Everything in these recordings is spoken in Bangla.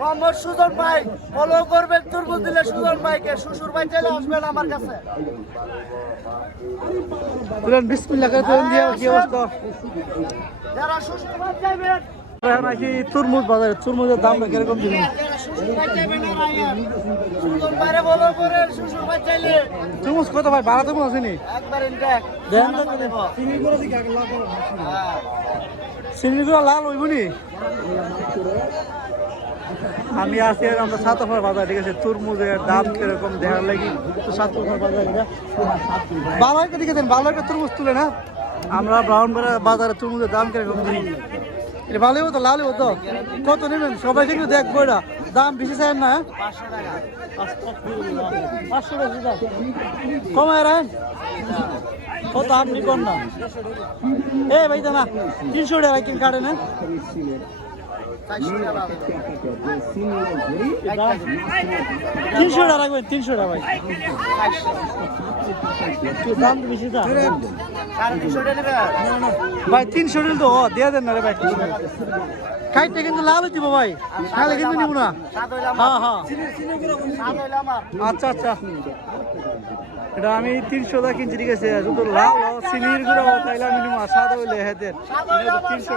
মোহাম্মদ সুজন ভাই ফলো করবেন, তরমুজ দিলে সুজন ভাইকে। শ্বশুর ভাই চাইলে আসবেন আমার কাছে। বিসমিল্লাহ করে তুলেন দিয়ে কি অবস্থা? যারা শ্বশুর ভাই চাইবেন এখন আছি তরমুজ বাজারে। তরমুজের দামটা কিরকম দিলেন? শ্বশুর ভাই চাইবেন না রাইয়ান। সুজন ভাইরে ফলো করেন শ্বশুর ভাই চাইলে। তরমুজ কত ভাই? 12 তরমুজ আছে নি? একবার ইনটেক দেন তো চিনিগুলো লাল হইব নি? আমি আছি আমরা সাতফার বাজার, ঠিক আছে। তরমুজের দাম কিরকম দেখার লাগি তো সাতফার বাজার ভালো একটা ঠিক আছে, ভালো একটা তরমুজ তুলে না। আমরা ব্রাউনবাড়া বাজারে তরমুজের দাম কিরকম দিই? এটা ভালোই হতো, লালই হতো। কত নেবেন সবাই কিন্তু দেখবো, এটা দাম বেশি চাই না। 500 টাকা কমায় রাখেন। কত আপনি কোন না এ ভাই না 300 টাকা কিন কাটে না। 300 টাকা রাখবেন, 300 টাকা ভাই। দাম বেশি ভাই, 300 টাকা তো দিয়ে দেন না রে ভাই। খাইতে কিন্তু লাল দিব ভাই, নাহলে কিন্তু নিব না। হ্যাঁ হ্যাঁ আচ্ছা আচ্ছা, এটা আমি 300 টাকা কিনছি, ঠিক আছে। শুধু লাল চিনির গুঁড়ো তাইলে আমি নিব, সাদা হইলে হেদের 300 টাকা কিনছি।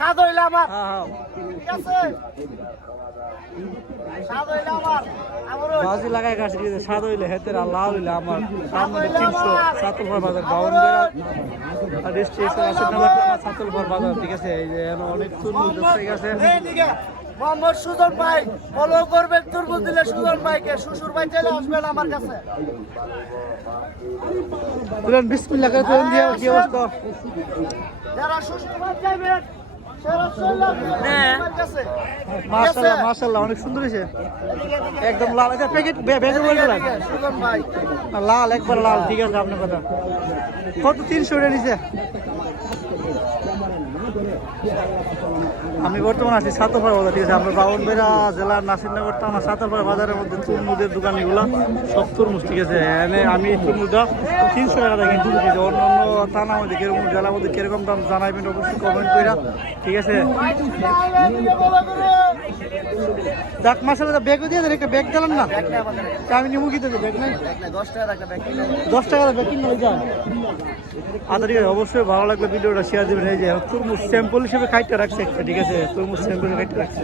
হ্যাঁ হ্যাঁ বাজি লাগাই কাছে, ঠিক আছে। সাদা হইলে হেদের আর লাল হইলে আমার। সামনে 300 সাতলফার বাজার, বাউনবেড়া আর রেজিস্ট্রেশন আছে সাতলফার বাজার, ঠিক আছে। এই যে অনেক তরমুজ ঠিক আছে। মোহাম্মদ সুজন ভাই ফলো করবেন, তরমুজ দিলে সুজন ভাইকে। শ্বশুর ভাই চাইলে আসবেন আমার কাছে। বিসমিল্লাহ করে তুলেন দিয়ে কি অবস্থা? যারা শ্বশুর ভাই চাইবেন মাশাআল্লাহ মাশাআল্লাহ, অনেক সুন্দর হয়েছে, একদম লাল। এটা প্যাকেট ভেজে বলতে লাগে লাল, একবার লাল, ঠিক আছে। আপনার কথা কত? 300 টাকা নিছে। আমি বর্তমানে আছি সাতপাড়া বাজার, ঠিক আছে। আমরা বাউনবেড়া জেলার নাসিরনগর থানা সাতপাড়া বাজারের মধ্যে তরমুজের দোকান এগুলো সব তরমুজ, ঠিক আছে। এনে আমি তরমুজটা 300 টাকা কিন্তু দিয়েছি। অন্য অন্য থানার মধ্যে কিরকম, জেলার মধ্যে কিরকম দাম জানাইবেন অবশ্যই কমেন্ট করে, ঠিক আছে। যাক মাসাল্লাহ, ব্যাগও দিয়ে দেন, একটা ব্যাগ দিলাম না আমি নিমু কি দেবো? ব্যাগ নাই, 10 টাকা ব্যাগ কিনে হয়ে যায়। আচ্ছা ঠিক আছে, অবশ্যই ভালো লাগলে ভিডিওটা শেয়ার দেবেন। এই যে তরমুজ স্যাম্পল হিসেবে খাইতে রাখছে একটা, ঠিক আছে। তরমুজ স্যাম্পল খাইতে রাখছে।